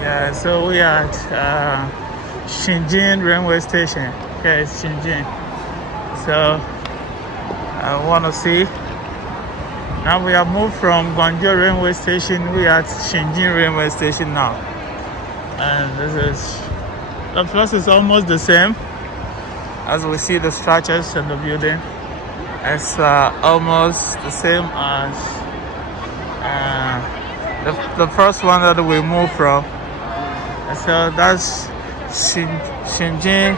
Yeah, so we are at Shenzhen railway station. Okay, it's Shenzhen. So I want to see. Now we have moved from Guangzhou railway station. We are at Shenzhen railway station now, and the place is almost the same as we see the structures and the building. It's almost the same as the first one that we moved from. So that's Shenzhen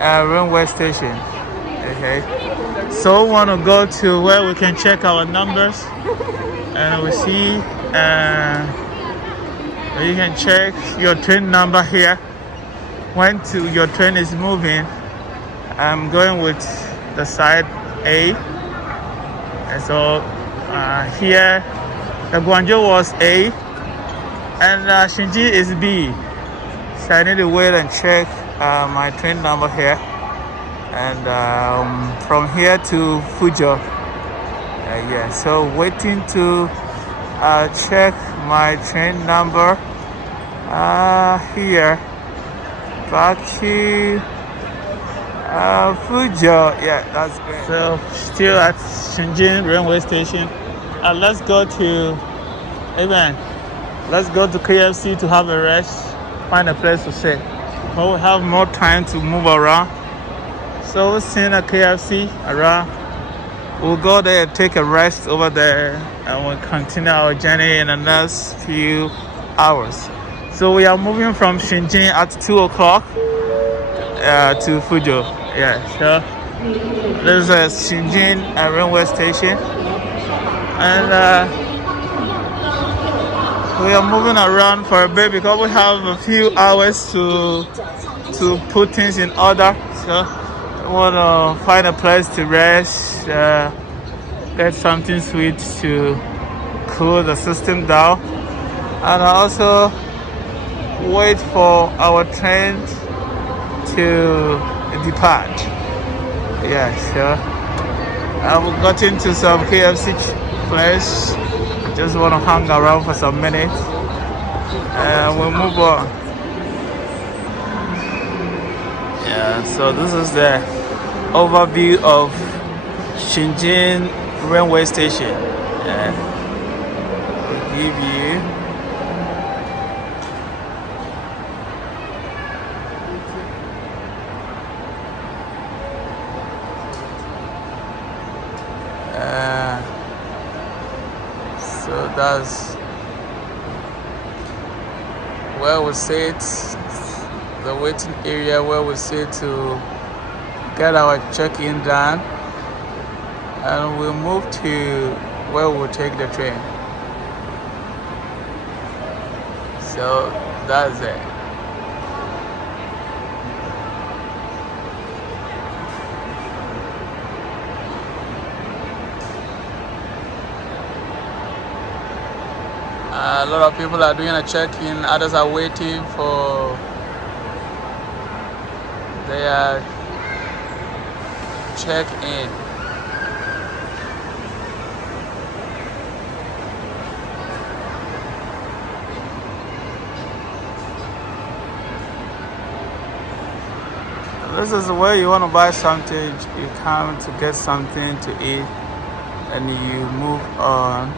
railway station. Okay. So we want to go to where we can check our numbers, and we see you can check your train number here. When your train is moving, I'm going with the side A. And so here, the Guangzhou was A, and Shenzhen is B. So I need to wait and check my train number here, and from here to Fuzhou. Yeah, so waiting to check my train number here back to Fuzhou. Yeah, that's great. So still at Shenzhen railway station. Let's go to KFC to have a rest, find a place to sit. But we have more time to move around. So we're seeing a KFC around. We'll go there and take a rest over there, and we'll continue our journey in the next few hours. So we are moving from Shenzhen at 2 o'clock to Fuzhou. Yeah, so there's a Shenzhen railway station, and we are moving around for a bit because we have a few hours to put things in order. So we want to find a place to rest, get something sweet to cool the system down, and also wait for our train to depart. Yeah, sure. I've got into some KFC place. Just want to hang around for some minutes, and we'll move on. Yeah, so this is the overview of Shenzhen railway station. Yeah, we'll give you. So that's where we sit, the waiting area where we sit to get our check-in done, and we'll move to where we'll take the train. So that's it. A lot of people are doing a check-in, others are waiting for their check-in. This is where you want to buy something, you come to get something to eat, and you move on